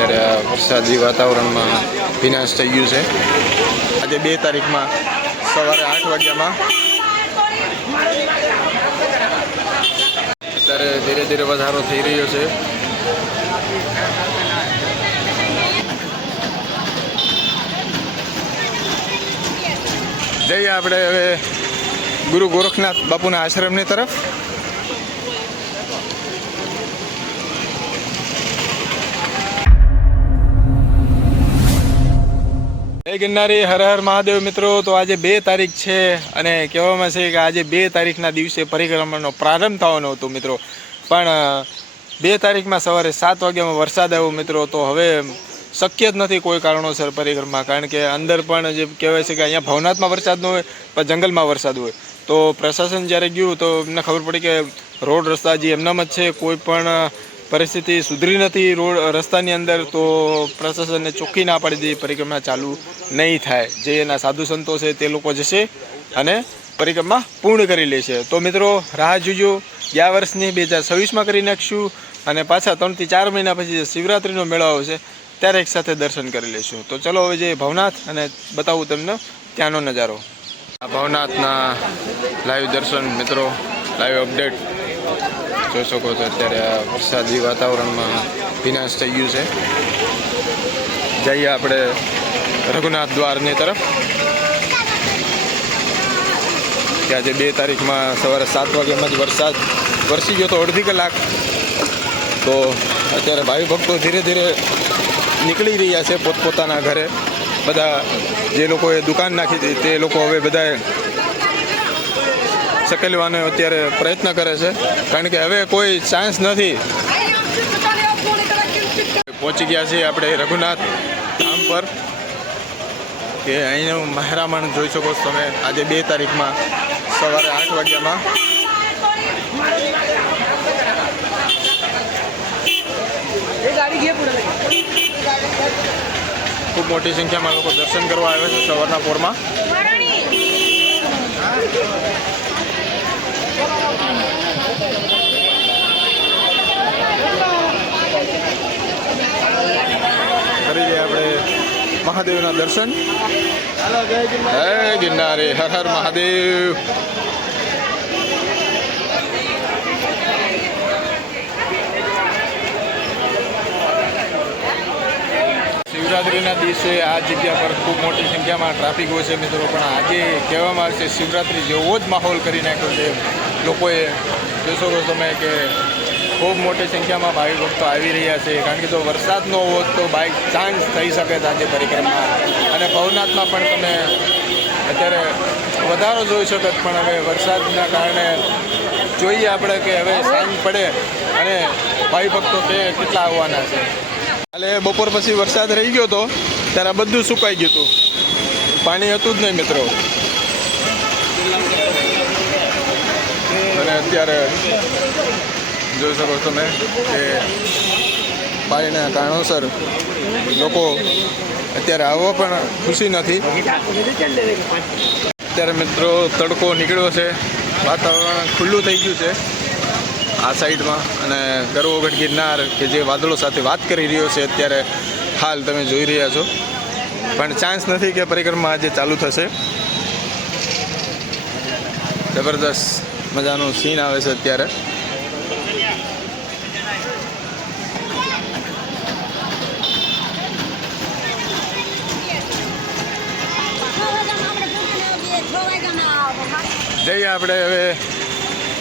અત્યારે વરસાદી વાતાવરણમાં વિનાશ થઈ ગયું છે. આજે 2 તારીખમાં સવારે 8 વાગ્યામાં અત્યારે ધીરે ધીરે વધારો થઈ રહ્યો છે. જઈએ આપણે હવે ગુરુ ગોરખનાથ બાપુના આશ્રમની તરફ. જય ગિરનારી, હર હર મહાદેવ મિત્રો. તો આજે 2 તારીખ છે અને કહેવામાં છે કે આજે 2 તારીખના દિવસે પરિક્રમાનો પ્રારંભ થવાનો હતો મિત્રો, પણ 2 તારીખમાં સવારે 7 વાગ્યામાં વરસાદ આવ્યો મિત્રો. તો હવે શક્ય જ નથી કોઈ કારણોસર પરિક્રમા, કારણ કે અંદર પણ જે કહેવાય છે કે અહીંયા ભવનાથમાં વરસાદ ન હોય પણ જંગલમાં વરસાદ હોય. તો પ્રશાસન જ્યારે ગયું તો એમને ખબર પડી કે રોડ રસ્તા જે એમનામ જ છે, કોઈ પણ પરિસ્થિતિ સુધરી નથી રોડ રસ્તાની અંદર. તો પ્રશાસનને ચોખ્ખી ના પાડી દીધી, પરિક્રમા ચાલુ નહીં થાય. જે એના સાધુ સંતો છે તે લોકો જશે અને પરિક્રમા પૂર્ણ કરી લેશે. તો મિત્રો રાહ જોજો, ગયા વર્ષની 2026માં કરી નાખશું અને પાછા 3 થી 4 મહિના પછી શિવરાત્રિનો મેળો આવશે ત્યારે એક સાથે દર્શન કરી લઈશું. તો ચલો હવે જઈએ ભવનાથ અને બતાવું તમને ત્યાંનો નજારો. આ ભવનાથના લાઈવ દર્શન મિત્રો, લાઈવ અપડેટ જોઈ શકો છો. અત્યારે વરસાદી વાતાવરણમાં વિનાશ થઈ ગયું છે. જઈએ આપણે રઘુનાથ દ્વારની તરફ. કે આજે 2 તારીખમાં સવારે 7 વાગ્યામાં જ વરસાદ વરસી ગયો તો અડધી કલાક. તો અત્યારે ભાવિ ભક્તો ધીરે ધીરે નીકળી રહ્યા છે પોતપોતાના ઘરે. બધા જે લોકોએ દુકાન નાખી હતી તે લોકો હવે બધાએ સકેલવાનો અત્યારે પ્રયત્ન કરે છે, કારણ કે હવે કોઈ ચાન્સ નથી. પહોંચી ગયા છીએ આપણે રઘુનાથ ધામ પર, કે અહીંનું મહેરામણ જોઈ શકો છો તમે. આજે 2 તારીખમાં સવારે 8 વાગ્યામાં ખૂબ મોટી સંખ્યામાં લોકો દર્શન કરવા આવે છે સવારના પોરમાં. કરી લઈએ આપણે મહાદેવના દર્શન. જય ગિરનારી, હર હર મહાદેવ. શિવરાત્રિના દિવસે આ જગ્યા પર ખૂબ મોટી સંખ્યામાં ટ્રાફિક હોય છે મિત્રો, પણ આજે કહેવામાં આવે છે શિવરાત્રિ જેવો જ માહોલ કરી નાખ્યો છે લોકોએ. જોશો છો તમે કે ખૂબ મોટી સંખ્યામાં ભાવિ ભક્તો આવી રહ્યા છે, કારણ કે જો વરસાદ ન હોત તો બાઇક ચાન્સ થઈ શકે છે આજે પરિક્રમા. અને ભવનાથમાં પણ તમે અત્યારે વધારો જોઈ શકો, પણ હવે વરસાદના કારણે જોઈએ આપણે કે હવે સાંજ પડે અને ભાવિ ભક્તો કેટલા આવવાના છે. કાલે બપોર પછી વરસાદ રહી ગયો હતો ત્યારે બધું સુકાઈ ગયું હતું, પાણી હતું જ નહીં મિત્રો. અને અત્યારે જોઈ શકો તમે કે પાણીના કારણોસર લોકો અત્યારે આવવા પણ ખુશી નથી. અત્યારે મિત્રો તડકો નીકળ્યો છે, વાતાવરણ ખુલ્લું થઈ ગયું છે આ સાઈડમાં, અને ગરવોગઢ ગિરનાર કે જે વાદળો સાથે વાત કરી રહ્યો છે અત્યારે હાલ તમે જોઈ રહ્યા છો. પણ ચાન્સ નથી કે પરિક્રમા આજે ચાલુ થશે. જબરદસ્ત મજાનું સીન આવે છે અત્યારે. જઈએ આપણે હવે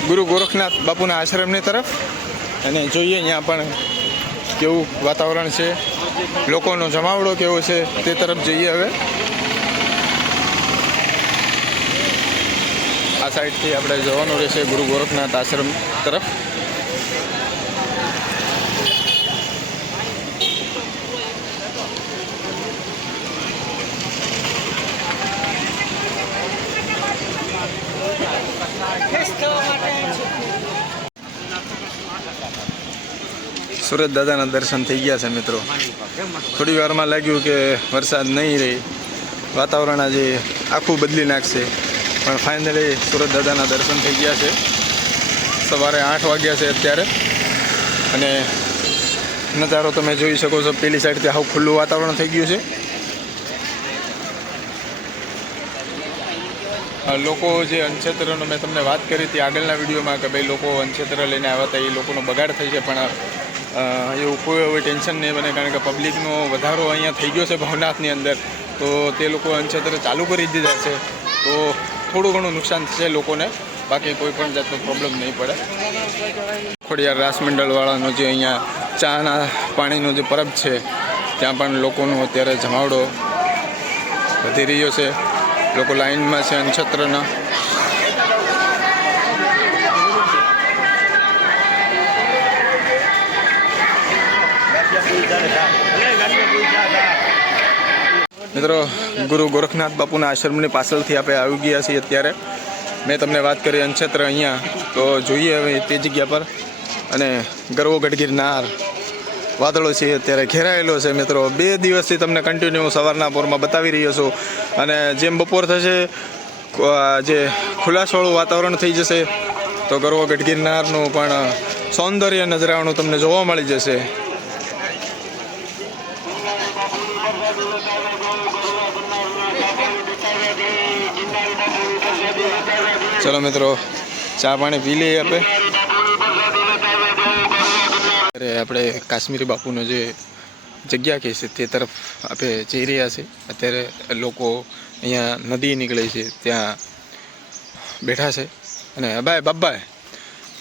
ગુરુ ગોરખનાથ બાપુના આશ્રમની તરફ અને જોઈએ અહીંયા પણ કેવું વાતાવરણ છે, લોકોનો જમાવડો કેવો છે તે તરફ જઈએ. હવે આ સાઈડથી આપણે જવાનું રહેશે ગુરુ ગોરખનાથ આશ્રમ તરફ. સુરત દાદાના દર્શન થઈ ગયા છે મિત્રો. થોડી વારમાં લાગ્યું કે વરસાદ નહીં રહે, વાતાવરણ આજે આખું બદલી નાખશે, પણ ફાઇનલી સુરત દાદાના દર્શન થઈ ગયા છે. સવારે 8 વાગ્યા છે અત્યારે, અને નજારો તમે જોઈ શકો છો. પેલી સાઈડથી આવું ખુલ્લું વાતાવરણ થઈ ગયું છે. લોકો જે અનક્ષેત્રનો મેં તમને વાત કરી હતી આગળના વિડીયોમાં કે ભાઈ લોકો અનક્ષેત્ર લઈને આવ્યા હતા, એ લોકોનો બગાડ થઈ છે. પણ એવું કોઈ હવે ટેન્શન નહીં બને, કારણ કે પબ્લિકનો વધારો અહીંયા થઈ ગયો છે ભવનાથની અંદર. તો તે લોકો અનક્ષેત્ર ચાલુ કરી દીધા છે, તો થોડું ઘણું નુકસાન થશે લોકોને, બાકી કોઈ પણ જાતનો પ્રોબ્લેમ નહીં પડે. ખોડિયાર રાસ મંડળવાળાનો જે અહીંયા ચાના પાણીનો જે પરબ છે, ત્યાં પણ લોકોનો અત્યારે જમાવડો વધી રહ્યો છે. લોકો લાઈનમાં છે અનક્ષેત્રના. મિત્રો, ગુરુ ગોરખનાથ બાપુના આશ્રમની પાછળથી આપણે આવી ગયા છીએ. અત્યારે મેં તમને વાત કરી અનક્ષેત્ર અહીંયા, તો જોઈએ હવે તે જગ્યા પર. અને ગરવો ગઢગીરનાર વાદળો છે અત્યારે ઘેરાયેલો છે. મિત્રો, 2 દિવસથી તમને કન્ટિન્યુ સવારના પોરમાં બતાવી રહ્યો છું. અને જેમ બપોર થશે જે ખુલાસવાળું વાતાવરણ થઈ જશે, તો ગરવો ગઢગીરનારનું પણ સૌંદર્ય નજરાણું તમને જોવા મળી જશે. ચલો મિત્રો, ચા પાણી પી લઈએ આપણે. આપણે કાશ્મીરી બાપુનો જે જગ્યા કહે છે તે તરફ આપણે જઈ રહ્યા છીએ. અત્યારે લોકો અહીંયા નદી નીકળે છે ત્યાં બેઠા છે. અને અબાય બાબાય,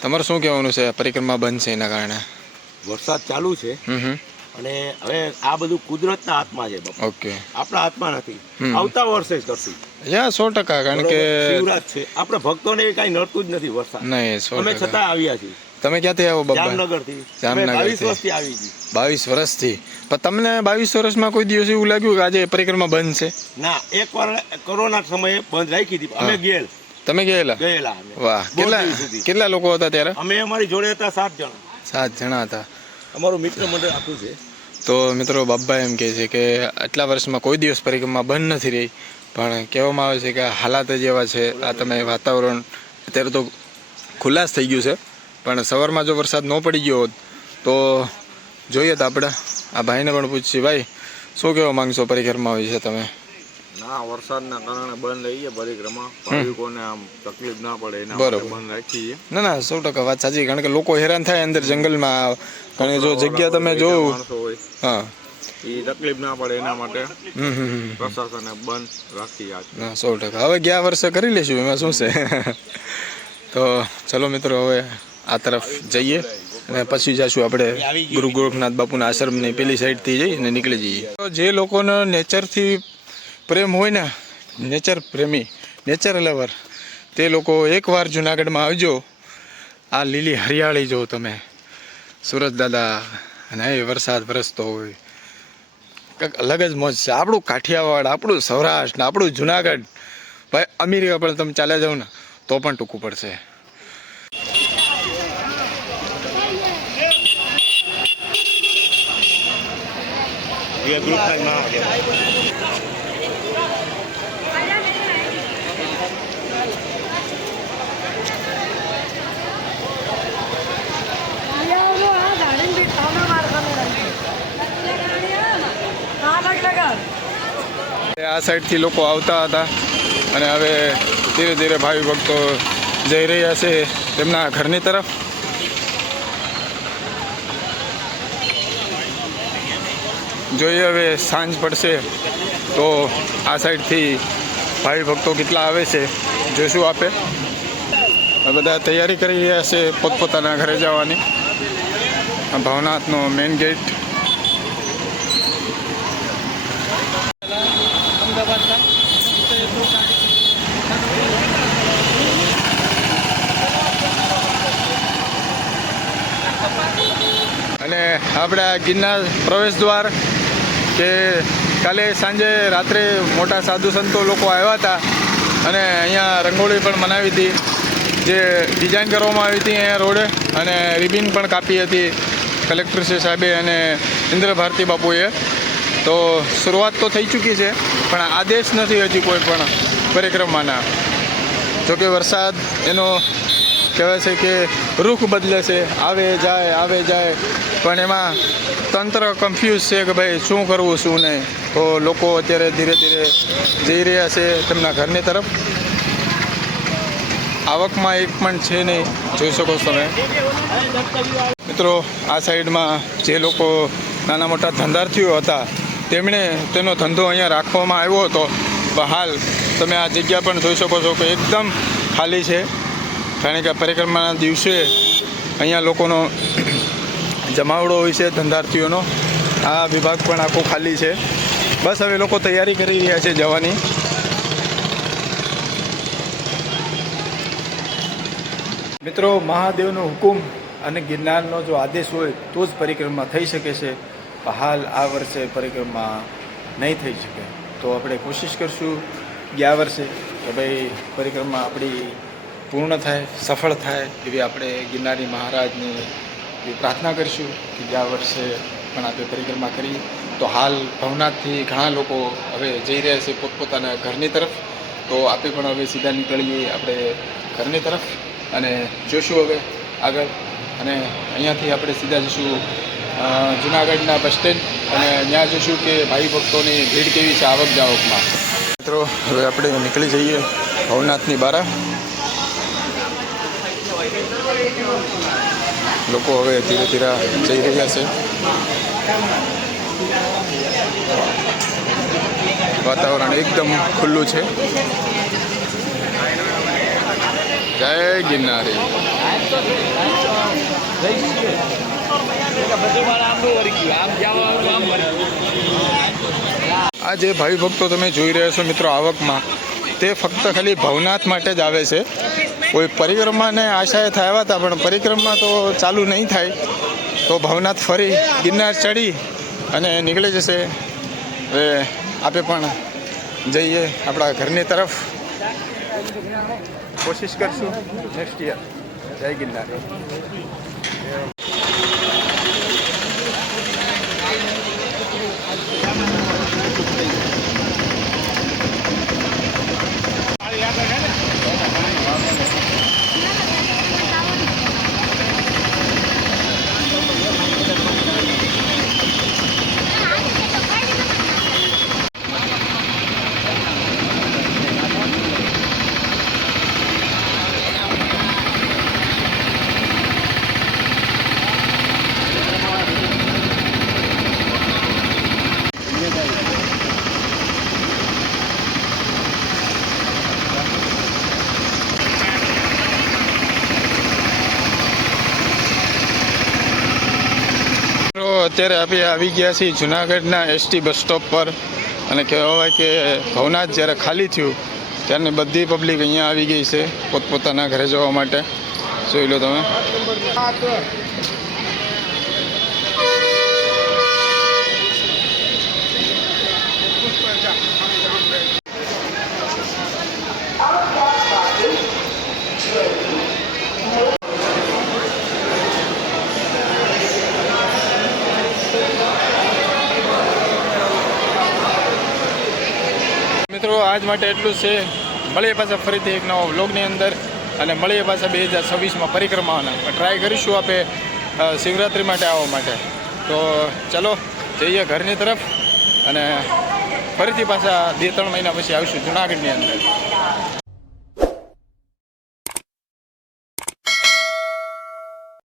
તમારું શું કહેવાનું છે? પરિક્રમા બંધ છે એના કારણે વરસાદ ચાલુ છે અને હવે આ બધું કુદરતના હાથમાં છે. ઓકે, આપણા હાથમાં નથી. આવતા વર્ષે જ કરશું. 100%, કારણ કે શિવરાત છે, આપણે ભક્તોને કઈ નડતું જ નથી વરસાદ. નહીં, અમે છતાં આવ્યા છીએ. તમે ક્યાંથી આવો બાબા? જામનગરથી. 22 વર્ષથી આવી ગઈ. 22 વર્ષથી. પણ તમને 22 વર્ષમાં કોઈ દિવસ એવું લાગ્યું કે આજે પરિક્રમા બંધ છે? ના, એકવાર કોરોના સમયે બંધ રાખી હતી. અમે ગયેલા. તમે ગયેલા? વાહ, કેટલા લોકો હતા ત્યારે? અમે અમારી જોડે હતા 7 જણા. 7 જણા હતા. અમારું મિત્ર મંડળ આખું છે. તો મિત્રો, બાબા એમ કહે છે કે આટલા વર્ષમાં કોઈ દિવસ પરિક્રમા બંધ નથી રહી, પણ કહેવામાં આવે છે કે હાલાત જ એવા છે. આ તમે વાતાવરણ અત્યારે તો ખુલ્લાસ થઈ ગયું છે, પણ સવારમાં જો વરસાદ ન પડી ગયો હોત તો જોઈએ. તો આપણે આ ભાઈને પણ પૂછીએ. ભાઈ, શું કહેવા માંગશો પરિક્રમા વિશે તમે? ના, વરસાદના કારણે બંધ રહી છે પરિક્રમા. ભાવિકોને આમ તકલીફ ના પડે એના બરોબર બંધ રાખી છે. ના, 100% વાત સાચી. કારણ કે લોકો હેરાન થાય અંદર જંગલમાં. અને જો જગ્યા તમે જોવો, હા, એ તકલીફ ના પડે એના માટે પ્રશાસને બંધ રાખી. 100%. હવે ગયા વર્ષે કરી લેશું, એમાં શું છે. તો ચલો મિત્રો, હવે આ તરફ જઈએ અને પછી જઈશું આપણે ગુરુ ગોરખનાથ બાપુના આશ્રમની પેલી સાઈડથી જઈને નીકળી જઈએ. તો જે લોકોનો નેચરથી પ્રેમ હોય ને, નેચર પ્રેમી, નેચર લવર, તે લોકો એકવાર જુનાગઢમાં આવજો. આ લીલી હરિયાળી જો તમે, સુરત દાદા, અને એ વરસાદ વરસતો હોય, કંઈક અલગ જ મોજ છે. આપણું કાઠિયાવાડ, આપણું સૌરાષ્ટ્ર, આપણું જુનાગઢ. ભાઈ, અમેરિકા પણ તમે ચાલ્યા જાઓ ને તો પણ ટૂંકું પડશે. આ સાઈડથી લોકો આવતા હતા અને હવે ધીરે ધીરે ભાવિ ભક્તો જઈ રહ્યા છે તેમના ઘરની તરફ. જોઈએ હવે સાંજ પડશે તો આ સાઈડથી ભાવિ ભક્તો કેટલા આવે છે જોઈશું આપે. બધા તૈયારી કરી રહ્યા છે પોતપોતાના ઘરે જવાની. ભવનાથનો મેઇન ગેટ. અને આપણે આ ગિરનાર પ્રવેશ દ્વાર કે કાલે સાંજે રાત્રે મોટા સાધુ સંતો લોકો આવ્યા હતા અને અહીંયા રંગોળી પણ બનાવી હતી, જે ડિઝાઇન કરવામાં આવી હતી અહીંયા રોડે, અને રિબિન પણ કાપી હતી કલેક્ટરશ્રી સાહેબે અને ઇન્દ્ર ભારતી બાપુએ. તો શરૂઆત તો થઈ ચૂકી છે, પણ આદેશ નથી હજી કોઈ પણ પરિક્રમાના. જોકે વરસાદ એનો કહેવાય છે કે રૂખ બદલે છે, આવે જાય, પણ એમાં તંત્ર કન્ફ્યુઝ છે કે ભાઈ શું કરવું શું નહીં. તો લોકો અત્યારે ધીરે ધીરે જઈ રહ્યા છે તેમના ઘરની તરફ. આવકમાં એક પણ છે નહીં, જોઈ શકો છો તમે મિત્રો. આ સાઈડમાં જે લોકો નાના મોટા ધંધાર્થીઓ હતા તેમણે તેનો ધંધો અહીંયા રાખવામાં આવ્યો હતો. હાલ તમે આ જગ્યા પણ જોઈ શકો છો કે એકદમ ખાલી છે, કારણ કે પરિક્રમાના દિવસે અહીંયા લોકોનો જમાવડો હોય છે ધંધાર્થીઓનો. આ વિભાગ પણ આખો ખાલી છે. બસ હવે લોકો તૈયારી કરી રહ્યા છે જવાની. મિત્રો, મહાદેવનો હુકુમ અને ગિરનારનો જો આદેશ હોય તો જ પરિક્રમા થઈ શકે છે. હાલ આ વર્ષે પરિક્રમા નહીં થઈ શકે, તો આપણે કોશિશ કરશું ગયા વર્ષે કે ભાઈ પરિક્રમા આપણી પૂર્ણ થાય, સફળ થાય એવી આપણે ગિરનારી મહારાજની પ્રાર્થના કરીશું કે ગયા વર્ષે પણ આપણે પરિક્રમા કરી. તો હાલ ભવનાથથી ઘણા લોકો હવે જઈ રહ્યા છે પોતપોતાના ઘરની તરફ. તો આપણે પણ હવે સીધા નીકળીએ આપણે ઘરની તરફ અને જોઈશું હવે આગળ. અને અહીંયાથી આપણે સીધા જઈશું જુનાગઢના બસ સ્ટેન્ડ અને ત્યાં જોઈશું કે ભાઈ ભક્તોની ભીડ કેવી છે આવક જાવકમાં. મિત્રો, હવે આપણે નીકળી જઈએ ભવનાથની બહાર. લોકો હવે ધીરે ધીરે જઈ રહ્યા છે. વાતાવરણ એકદમ ખુલ્લું છે. જય ગિરનારી. આ જે ભાઈ ભક્તો તમે જોઈ રહ્યા છો મિત્રો આવકમાં, તે ફક્ત ખાલી ભવનાથ માટે જ આવે છે. કોઈ પરિક્રમાને આશાએ આવ્યા હતા, પણ પરિક્રમા તો ચાલુ નહીં થાય તો ભવનાથ ફરી ગિરનાર ચડી અને નીકળી જશે. હવે આપણે પણ જઈએ આપણા ઘરની તરફ. કોશિશ કરશું નેક્સ્ટ યર. જય ગિરનાર. અત્યારે આપણે આવી ગયા છીએ જુનાગઢના એસટી બસ સ્ટોપ પર. અને કહેવાય કે ભવનાથ જ્યારે ખાલી થયું ત્યારની બધી પબ્લિક અહીંયા આવી ગઈ છે પોતપોતાના ઘરે જવા માટે. જોઈ લો તમે. મિત્રો, આજ માટે એટલું જ છે. મળીએ પાછા ફરીથી એક નવા વ્લોગની અંદર અને મળીએ પાછા 2026માં પરિક્રમાના. ટ્રાય કરીશું આપણે શિવરાત્રિ માટે આવવા માટે. તો ચલો જઈએ ઘરની તરફ અને ફરીથી પાછા 2-3 મહિના પછી આવીશું જુનાગઢની અંદર.